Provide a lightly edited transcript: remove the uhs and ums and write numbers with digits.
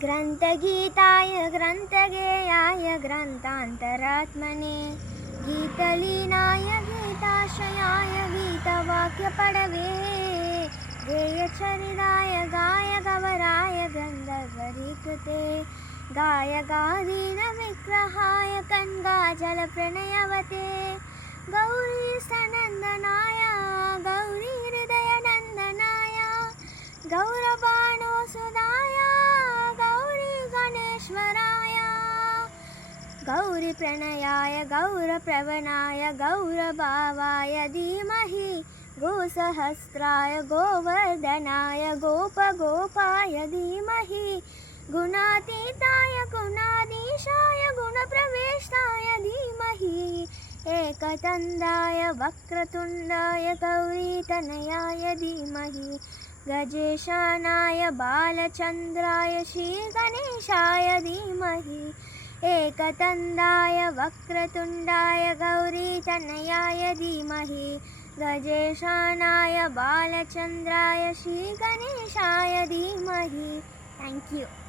ग्रन्थगीताय ग्रन्थगेयाय ग्रन्थान्तरात्मने गीतलीनाय गीताश्रयाय गीतवाक्यपडवे गेयचरिताय गायकवराय गन्धर्वरीकृते गायकादीनविग्रहाय कन्गाजलप्रणयवते गौरीस्तनन्दनाय गौरीहृदयनन्दनाय गौरबाणोसुदाय गौरीगणेश्वराय गौरीप्रणयाय गौरप्रवणाय गौरभावाय धीमहि गोसहस्राय गोवर्धनाय गोपगोपाय धीमहि गुणातीताय गुणाधीशाय गुणप्रवेशाय धीमहि एकदन्ताय वक्रतुण्डाय गौरीतनयाय धीमहि गजेशानाय बालचन्द्राय श्रीगणेशाय धीमहि एकदन्ताय वक्रतुण्डाय गौरीतनयाय धीमहि गजेशानाय बालचन्द्राय श्रीगणेशाय धीमहि। Thank you.